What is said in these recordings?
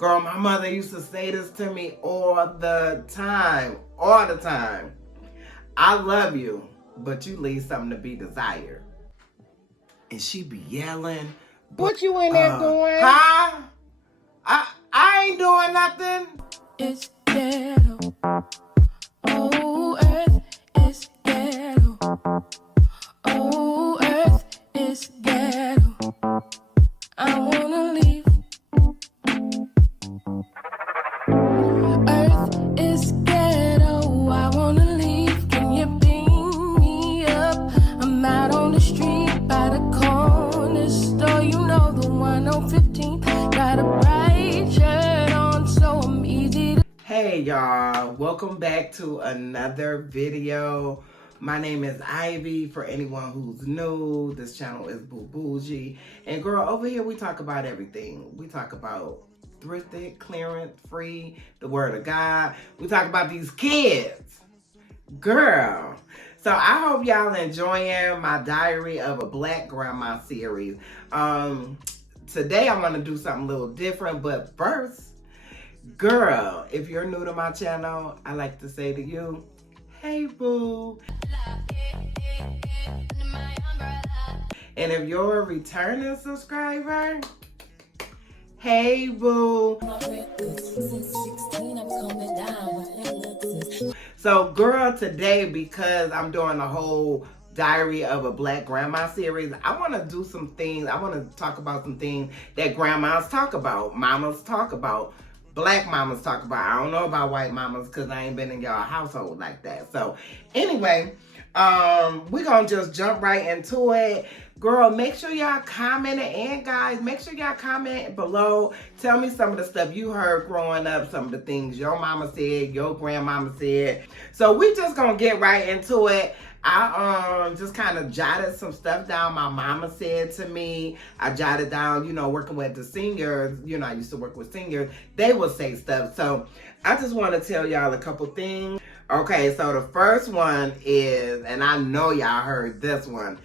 Girl, my mother used to say this to me all the time. All the time. I love you, but you leave something to be desired. And she be yelling. What you in there doing? Huh? I ain't doing nothing. It's ghetto. Oh, earth is ghetto. Oh, earth is ghetto. I wanna leave. Earth is ghetto. I wanna leave. Can you beam me up? I'm out on the street by the corner store. You know the one on 15th. Got a bright shirt on, so I'm easy to. Hey y'all, welcome back to another video. My name is Ivy. For anyone who's new, this channel is Boo Bougie. And girl, over here we talk about everything. We talk about thrifted, clearance, free, the word of God. We talk about these kids. Girl. So I hope y'all enjoying my Diary of a Black Grandma series. Today I want to do something a little different, but first, girl, if you're new to my channel, I like to say to you, hey boo. And if you're a returning subscriber, hey boo. So girl, today, because I'm doing the whole Diary of a Black Grandma series, I want to do some things. I want to talk about some things that grandmas talk about, mamas talk about, Black mamas talk about. I don't know about white mamas because I ain't been in y'all household like that. So anyway, we're going to just jump right into it. Girl, make sure y'all comment, and guys, make sure y'all comment below. Tell me some of the stuff you heard growing up, some of the things your mama said, your grandmama said. So we just going to get right into it. I just kind of jotted some stuff down my mama said to me. I jotted down, you know, working with the seniors, you know, I used to work with seniors. They would say stuff. So I just want to tell y'all a couple things. Okay, so the first one is, and I know y'all heard this one.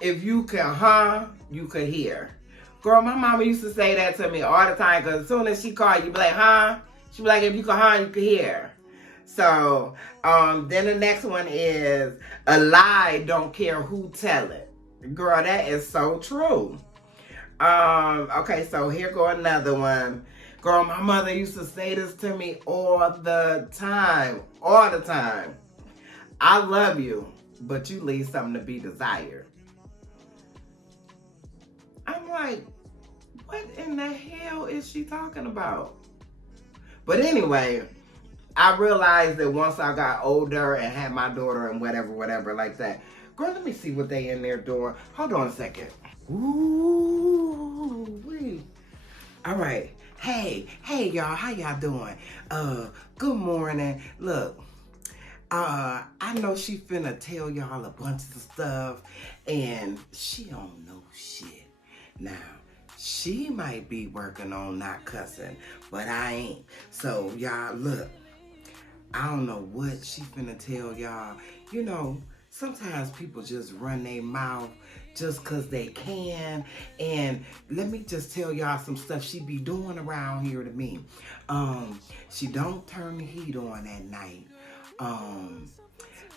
If you can you could hear. Girl, my mama used to say that to me all the time, because as soon as she called, you be like, she be like, if you can you could hear. So, then the next one is, a lie don't care who tell it. Girl, that is so true. Okay, so here go another one. Girl, my mother used to say this to me all the time. All the time. I love you, but you leave something to be desired. I'm like, what in the hell is she talking about? But anyway, I realized that once I got older and had my daughter and whatever like that. Girl, let me see what they in there doing. Hold on a second. Ooh, wee. All right. Hey y'all, how y'all doing? Good morning. Look, I know she finna tell y'all a bunch of stuff, and she don't know shit. Now, she might be working on not cussing, but I ain't. So y'all, look. I don't know what she finna tell y'all. You know, sometimes people just run their mouth just cause they can. And let me just tell y'all some stuff she be doing around here to me. She don't turn the heat on at night.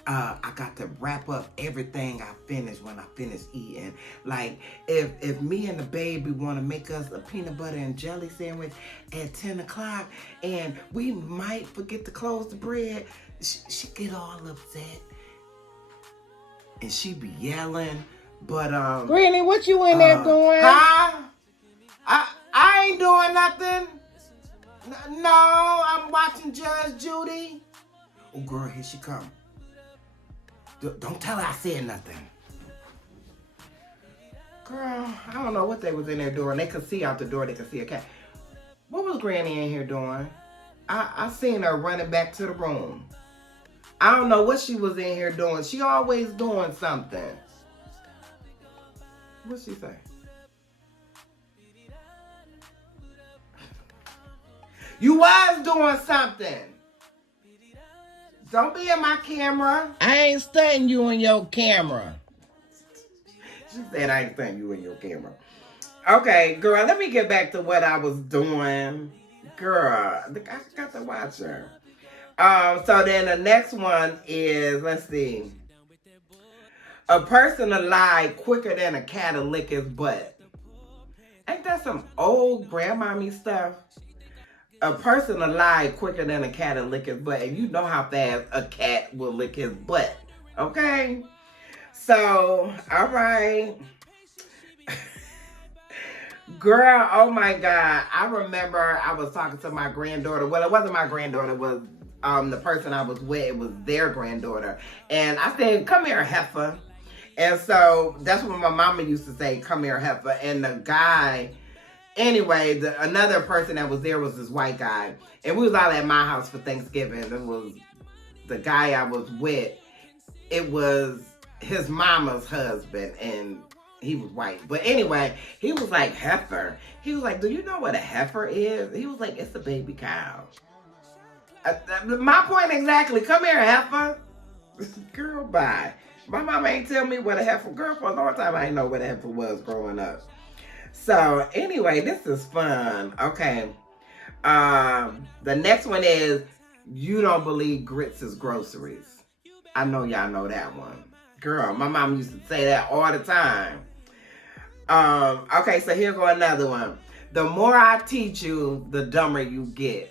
I got to wrap up everything I finish when I finish eating. Like, if me and the baby want to make us a peanut butter and jelly sandwich at 10 o'clock and we might forget to close the bread, she get all upset. And she be yelling. But, Granny, what you in there doing? I ain't doing nothing. No, I'm watching Judge Judy. Oh, girl, here she come. Don't tell her I said nothing. Girl, I don't know what they was in there doing. They could see out the door. They could see a cat. What was Granny in here doing? I seen her running back to the room. I don't know what she was in here doing. She always doing something. What'd she say? You was doing something. Don't be in my camera. I ain't stunting you in your camera. She said I ain't stunting you in your camera. Okay, girl, let me get back to what I was doing. Girl, I got to watch her. So then the next one is, let's see. A person to lie quicker than a cat to lick his butt. Ain't that some old grandmommy stuff? A person to lie quicker than a cat to lick his butt. And you know how fast a cat will lick his butt. Okay? So, all right. Girl, oh my God. I remember I was talking to my granddaughter. Well, it wasn't my granddaughter. It was the person I was with. It was their granddaughter. And I said, come here, heifer. And so that's what my mama used to say, come here, heifer. And the guy, anyway, another person that was there was this white guy. And we was all at my house for Thanksgiving. It was the guy I was with. It was his mama's husband, and he was white. But anyway, he was like, heifer. He was like, do you know what a heifer is? He was like, it's a baby cow. My point exactly. Come here, heifer. Girl, bye. My mama ain't tell me what a heifer, girl, for a long time I didn't know what a heifer was growing up. So anyway, this is fun. Okay. The next one is, you don't believe grits is groceries. I know y'all know that one. Girl, my mom used to say that all the time. Okay, so here go another one. The more I teach you, the dumber you get.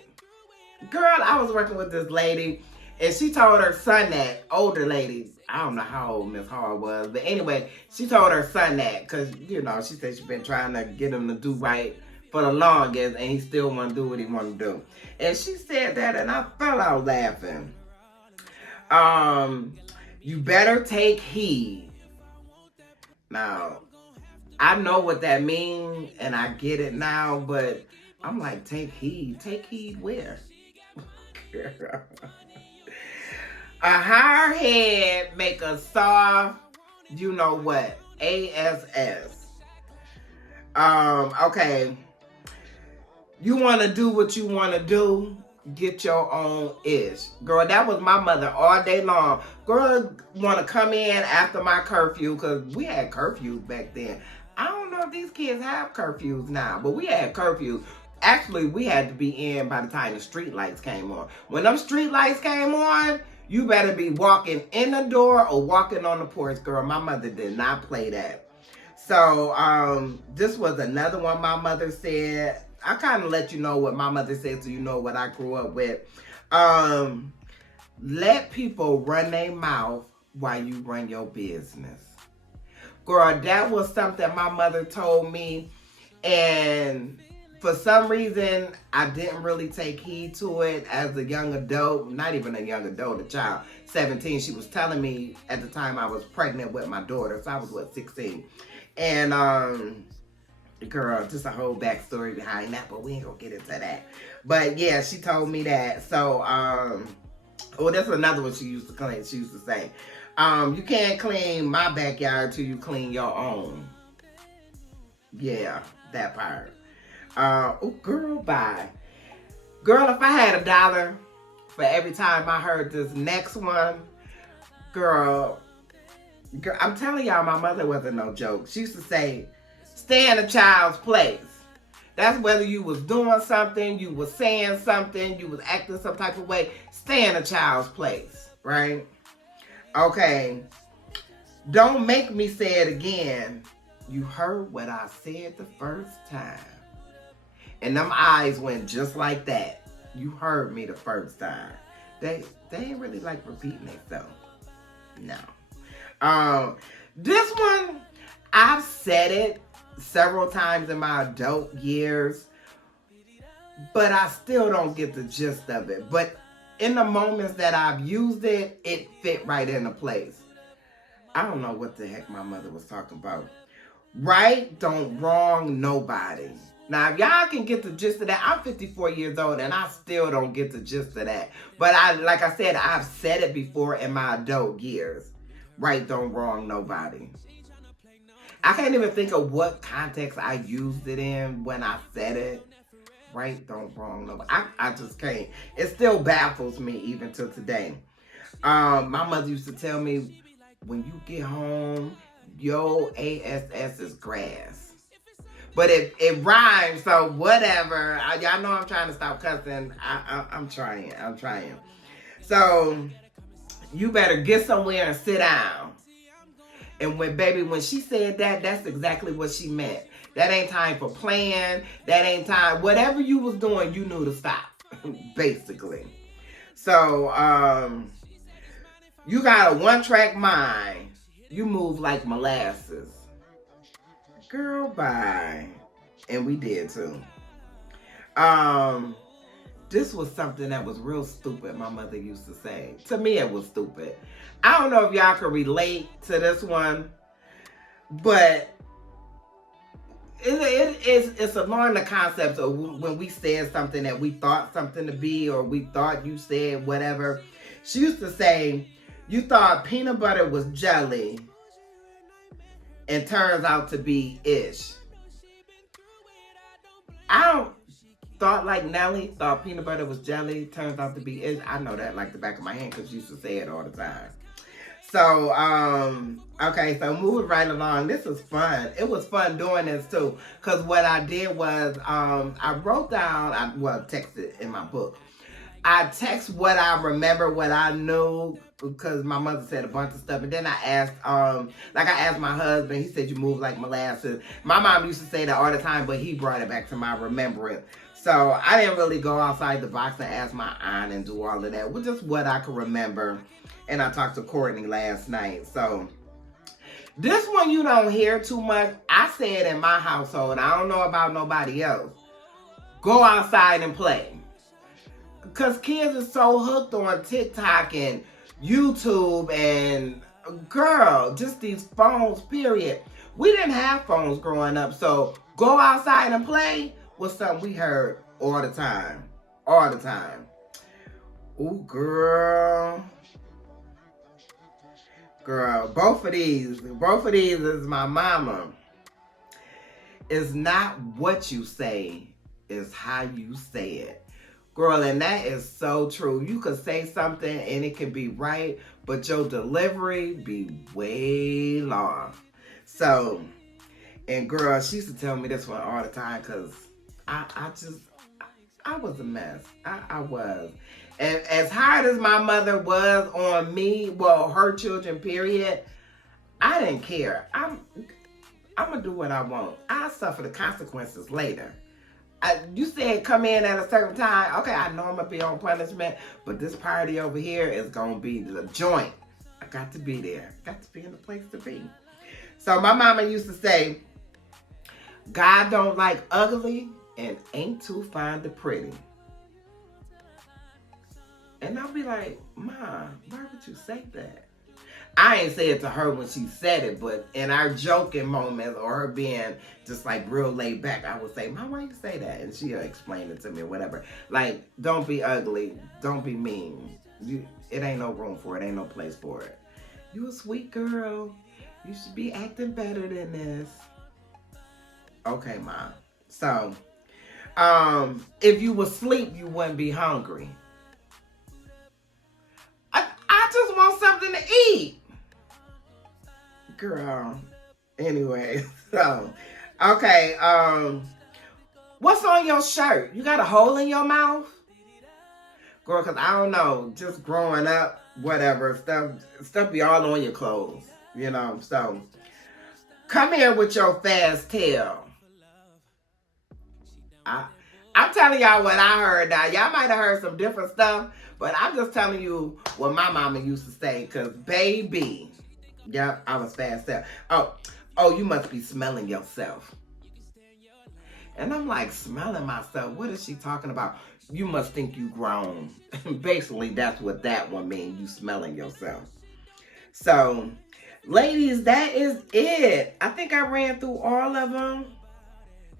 Girl, I was working with this lady, and she told her son that, older lady, I don't know how old Miss Hall was, but anyway, she told her son that, because, you know, she said she's been trying to get him to do right for the longest, and he still want to do what he want to do. And she said that, and I fell out laughing. You better take heed. Now, I know what that means, and I get it now, but I'm like, take heed. Take heed where? A hard head make a soft, you know what, ASS. Okay. You want to do what you want to do, get your own ish. Girl, that was my mother all day long. Girl want to come in after my curfew, because we had curfews back then. I don't know if these kids have curfews now, but we had curfews. Actually, we had to be in by the time the street lights came on. When them street lights came on, you better be walking in the door or walking on the porch, girl. My mother did not play that. So, this was another one my mother said. I kind of let you know what my mother said so you know what I grew up with. Let people run their mouth while you run your business. Girl, that was something my mother told me, and for some reason, I didn't really take heed to it as a young adult. Not even a young adult, a child. 17, she was telling me at the time I was pregnant with my daughter. So I was, 16? And, girl, just a whole backstory behind that, but we ain't gonna get into that. But yeah, she told me that. So, that's another one she used to claim. She used to say, you can't clean my backyard till you clean your own. Yeah, that part. Oh, girl, bye. Girl, if I had $1 for every time I heard this next one, girl, I'm telling y'all, my mother wasn't no joke. She used to say, stay in a child's place. That's whether you was doing something, you was saying something, you was acting some type of way. Stay in a child's place, right? Okay. Don't make me say it again. You heard what I said the first time. And them eyes went just like that. You heard me the first time. They ain't really like repeating themselves. No. This one, I've said it several times in my adult years, but I still don't get the gist of it. But in the moments that I've used it, it fit right into place. I don't know what the heck my mother was talking about. Right don't wrong nobody. Now, if y'all can get the gist of that, I'm 54 years old and I still don't get the gist of that. But like I said, I've said it before in my adult years. Right don't wrong nobody. I can't even think of what context I used it in when I said it. Right don't wrong nobody. I just can't. It still baffles me even till today. My mother used to tell me, when you get home, your ASS is grass. But it rhymes, so whatever. Y'all know I'm trying to stop cussing. I'm trying. So you better get somewhere and sit down. And when she said that, that's exactly what she meant. That ain't time for playing. That ain't time. Whatever you was doing, you knew to stop, basically. So, you got a one-track mind. You move like molasses. Girl, bye. And we did too. This was something that was real stupid, my mother used to say. To me, it was stupid. I don't know if y'all can relate to this one, but it's along the concept of when we said something that we thought something to be, or we thought you said whatever. She used to say, you thought peanut butter was jelly and turns out to be ish. I don't thought like Nelly, thought peanut butter was jelly, turns out to be ish. I know that like the back of my hand because she used to say it all the time. So, okay, so moving right along. This was fun. It was fun doing this too. Because what I did was, I wrote down, texted in my book. I text what I remember, what I knew, because my mother said a bunch of stuff. And then I asked, I asked my husband, he said, you move like molasses. My mom used to say that all the time, but he brought it back to my remembrance. So I didn't really go outside the box and ask my aunt and do all of that. It was just what I could remember. And I talked to Courtney last night. So this one you don't hear too much. I say it in my household. I don't know about nobody else. Go outside and play. Because kids are so hooked on TikTok and YouTube and, girl, just these phones, period. We didn't have phones growing up. So go outside and play was something we heard all the time. All the time. Ooh, girl. Girl, both of these is my mama. It's not what you say, it's how you say it. Girl, and that is so true. You could say something and it can be right, but your delivery be way long. So, and girl, she used to tell me this one all the time because I was a mess. I was. And as hard as my mother was on me, well, her children, period, I didn't care. I'm going to do what I want. I'll suffer the consequences later. You said come in at a certain time. Okay, I know I'm going to be on punishment, but this party over here is going to be the joint. I got to be there. Got to be in the place to be. So my mama used to say, God don't like ugly and ain't too fond of pretty. And I'll be like, Ma, why would you say that? I ain't say it to her when she said it, but in our joking moments or her being just like real laid back, I would say, Ma, why you say that? And she'll explain it to me or whatever. Like, don't be ugly. Don't be mean. It ain't no room for it. Ain't no place for it. You a sweet girl. You should be acting better than this. Okay, Ma. So, if you was asleep, you wouldn't be hungry. I just want something to eat. Girl. Anyway, so, okay, what's on your shirt? You got a hole in your mouth? Girl, because I don't know, just growing up, whatever, stuff be all on your clothes, you know, so, come here with your fast tail. I'm telling y'all what I heard now. Y'all might have heard some different stuff, but I'm just telling you what my mama used to say, because baby, yep, I was fast tail. Oh, you must be smelling yourself. And I'm like, smelling myself? What is she talking about? You must think you grown. Basically, that's what that one means, you smelling yourself. So, ladies, that is it. I think I ran through all of them.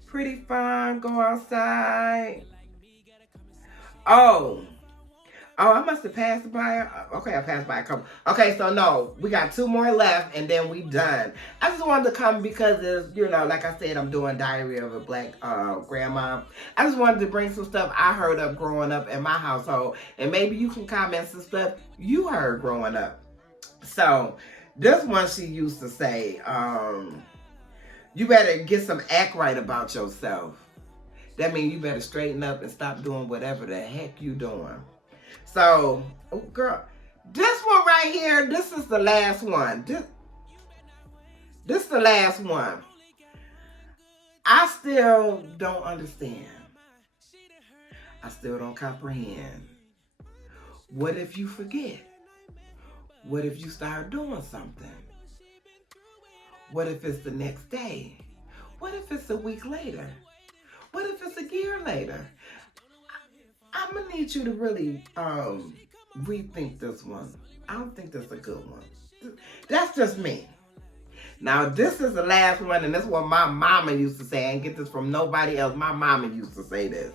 Pretty fun, go outside. Oh, I must have passed by. Okay, I passed by a couple. Okay, so no, we got 2 more left and then we done. I just wanted to come because it's, you know, like I said, I'm doing Diary of a Black Grandma. I just wanted to bring some stuff I heard of growing up in my household. And maybe you can comment some stuff you heard growing up. So, this one she used to say, You better get some act right about yourself. That means you better straighten up and stop doing whatever the heck you doing. So, oh girl, this one right here, this is the last one. This is the last one. I still don't understand. I still don't comprehend. What if you forget? What if you start doing something? What if it's the next day? What if it's a week later? What if it's a year later? I'm gonna need you to really rethink this one. I don't think that's a good one. That's just me. Now, this is the last one, and this is what my mama used to say. I ain't get this from nobody else. My mama used to say this.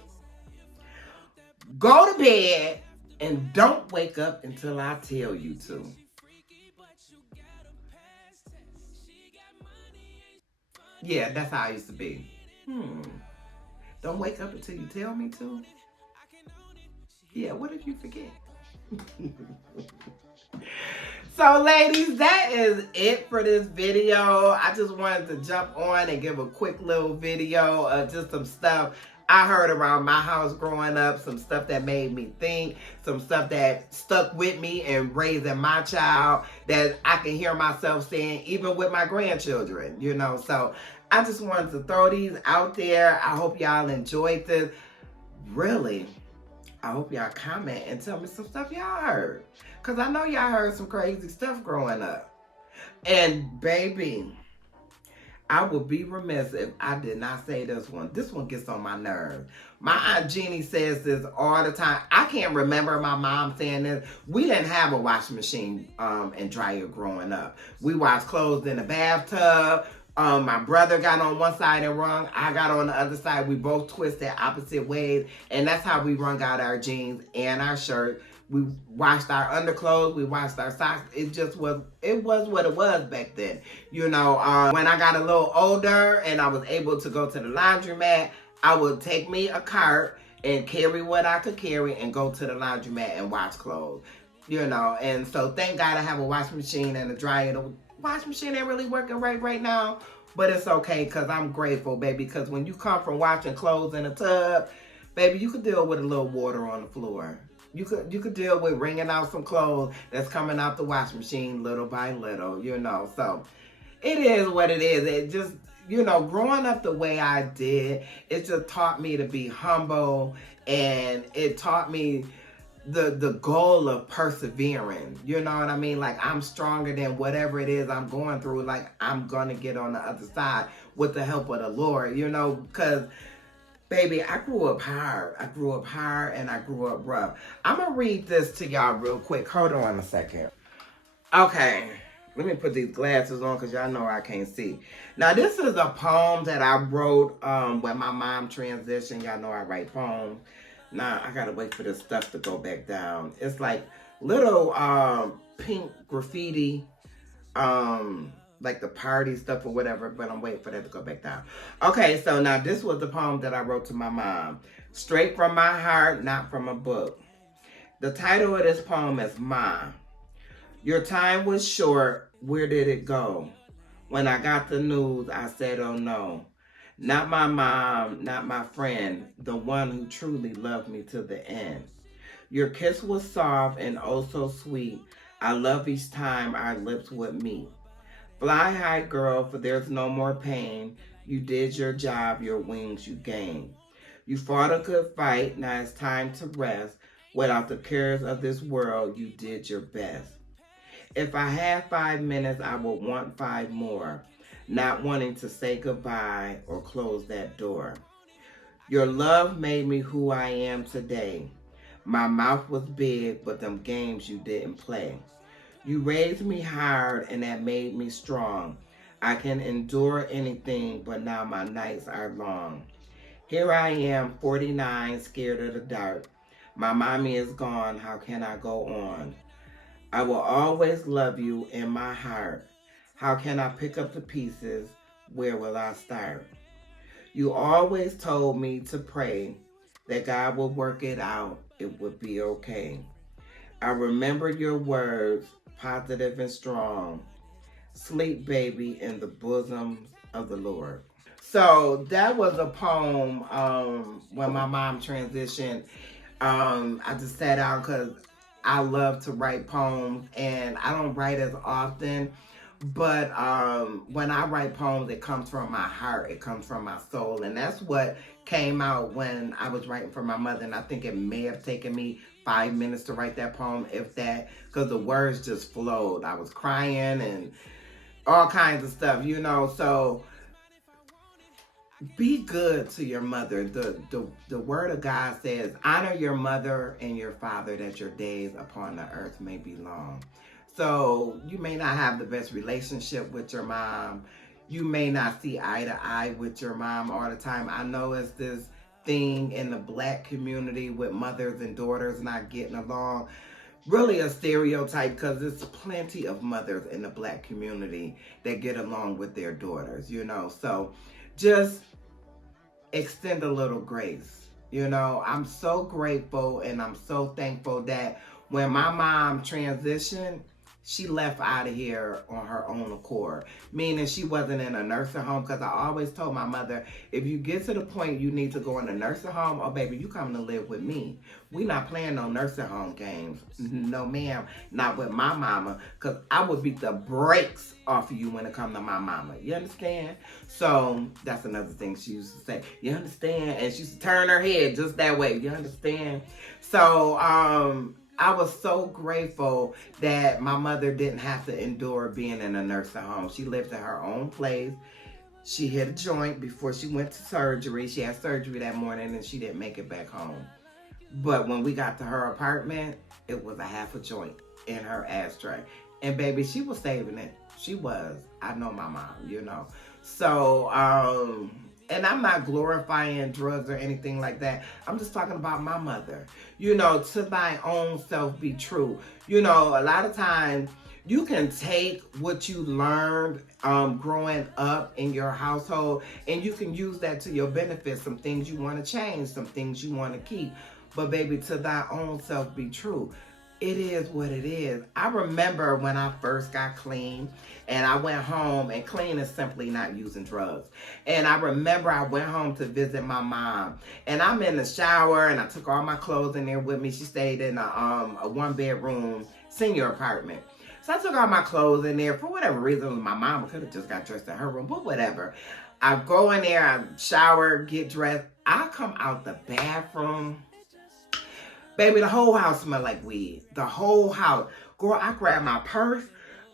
Go to bed and don't wake up until I tell you to. Yeah, that's how I used to be. Don't wake up until you tell me to? Yeah, what if you forget? So, ladies, that is it for this video. I just wanted to jump on and give a quick little video of just some stuff I heard around my house growing up, some stuff that made me think, some stuff that stuck with me and raising my child that I can hear myself saying even with my grandchildren, you know. So I just wanted to throw these out there. I hope y'all enjoyed this. Really, I hope y'all comment and tell me some stuff y'all heard. Because I know y'all heard some crazy stuff growing up. And baby, I would be remiss if I did not say this one. This one gets on my nerves. My Aunt Jeannie says this all the time. I can't remember my mom saying this. We didn't have a washing machine and dryer growing up. We washed clothes in the bathtub. My brother got on one side and wrung. I got on the other side. We both twisted opposite ways. And that's how we wrung out our jeans and our shirt. We washed our underclothes. We washed our socks. It was what it was back then. You know, when I got a little older and I was able to go to the laundromat, I would take me a cart and carry what I could carry and go to the laundromat and wash clothes. You know, and so thank God I have a washing machine and a dryer. The washing machine ain't really working right now, but it's okay because I'm grateful, baby, because when you come from washing clothes in a tub, baby, you could deal with a little water on the floor. You could deal with wringing out some clothes that's coming out the washing machine little by little, you know. So it is what it is. It just, you know, growing up the way I did, it just taught me to be humble, and it taught me the goal of persevering. You know what I mean? Like, I'm stronger than whatever it is I'm going through. Like, I'm gonna get on the other side with the help of the Lord, you know, because baby, I grew up hard. I grew up hard and I grew up rough. I'm going to read this to y'all real quick. Hold on a second. Okay. Let me put these glasses on because y'all know I can't see. Now, this is a poem that I wrote when my mom transitioned. Y'all know I write poems. Now, I got to wait for this stuff to go back down. It's like little pink graffiti, like the party stuff or whatever, but I'm waiting for that to go back down. Okay, so now this was the poem that I wrote to my mom. Straight from my heart, not from a book. The title of this poem is Ma. Your time was short, where did it go? When I got the news, I said, oh no. Not my mom, not my friend, the one who truly loved me to the end. Your kiss was soft and oh so sweet. I love each time our lips would meet. Fly high, girl, for there's no more pain. You did your job, your wings you gained. You fought a good fight, now it's time to rest. Without the cares of this world, you did your best. If I had 5 minutes, I would want 5 more, not wanting to say goodbye or close that door. Your love made me who I am today. My mouth was big, but them games you didn't play. You raised me hard and that made me strong. I can endure anything, but now my nights are long. Here I am, 49, scared of the dark. My mommy is gone, how can I go on? I will always love you in my heart. How can I pick up the pieces? Where will I start? You always told me to pray that God will work it out. It would be okay. I remember your words, positive and strong. Sleep, baby, in the bosoms of the Lord. So that was a poem when my mom transitioned. I just sat down because I love to write poems, and I don't write as often. But when I write poems, it comes from my heart. It comes from my soul. And that's what came out when I was writing for my mother. And I think it may have taken me 5 minutes to write that poem, if that, because the words just flowed. I was crying and all kinds of stuff, you know. So be good to your mother. The word of God says, honor your mother and your father, that your days upon the earth may be long. So you may not have the best relationship with your mom. You may not see eye to eye with your mom all the time. I know it's this thing in the Black community with mothers and daughters not getting along. Really a stereotype, because there's plenty of mothers in the Black community that get along with their daughters, you know. So just extend a little grace. You know, I'm so grateful and I'm so thankful that when my mom transitioned, she left out of here on her own accord, meaning she wasn't in a nursing home, because I always told my mother, if you get to the point you need to go in a nursing home, oh baby, you come to live with me. We not playing no nursing home games. No ma'am, not with my mama, because I would beat the brakes off of you when it comes to my mama. You understand? So that's another thing she used to say. You understand? And she used to turn her head just that way. You understand? So I was so grateful that my mother didn't have to endure being in a nursing home. She lived in her own place. She hit a joint before she went to surgery. She had surgery that morning and she didn't make it back home. But when we got to her apartment, it was a half a joint in her ashtray. And baby, she was saving it. She was. I know my mom, you know. So, and I'm not glorifying drugs or anything like that. I'm just talking about my mother. You know, to thy own self be true. You know, a lot of times you can take what you learned growing up in your household and you can use that to your benefit. Some things you want to change, some things you want to keep. But baby, to thy own self be true. It is what it is. I remember when I first got clean and I went home, and clean is simply not using drugs. And I remember I went home to visit my mom, and I'm in the shower and I took all my clothes in there with me. She stayed in a 1-bedroom senior apartment. So I took all my clothes in there. For whatever reason, my mom could have just got dressed in her room, but whatever. I go in there, I shower, get dressed. I come out the bathroom. Baby, the whole house smelled like weed. The whole house. Girl, I grabbed my purse.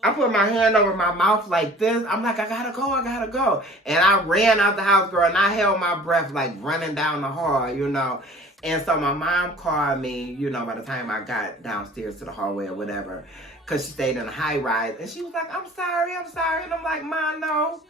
I put my hand over my mouth like this. I'm like, I gotta go, I gotta go. And I ran out the house, girl, and I held my breath like running down the hall, you know. And so my mom called me, you know, by the time I got downstairs to the hallway or whatever, because she stayed in a high rise. And she was like, I'm sorry. And I'm like, Ma, no.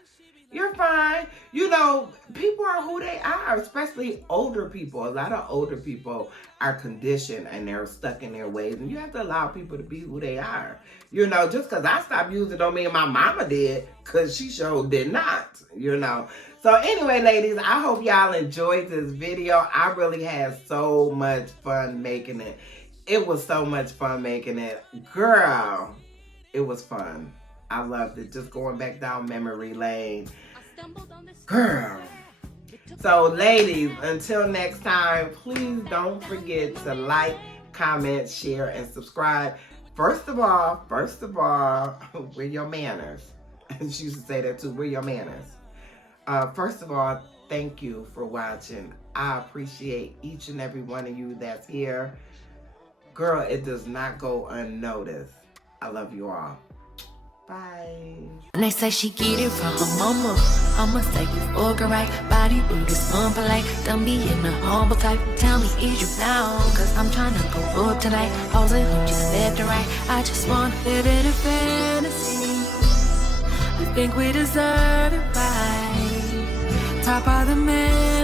You're fine. You know, people are who they are, especially older people. A lot of older people are conditioned and they're stuck in their ways. And you have to allow people to be who they are. You know, just because I stopped using don't mean my mama did, because she sure did not, you know. So anyway, ladies, I hope y'all enjoyed this video. I really had so much fun making it. It was so much fun making it. Girl, it was fun. I loved it. Just going back down memory lane. Girl. So ladies, until next time, please don't forget to like, comment, share, and subscribe. First of all, wear your manners. She used to say that too, wear your manners. First of all, thank you for watching. I appreciate each and every one of you that's here. Girl, it does not go unnoticed. I love you all. Bye. And they say she get it from her mama. I'ma say you fuck her right. Body rude is unpolite. Don't be in the humble type. Tell me, is you down? Cause I'm trying to go up tonight. Hoes and who just left and right. I just wanna live in a fantasy. I think we deserve it right. Top of the man.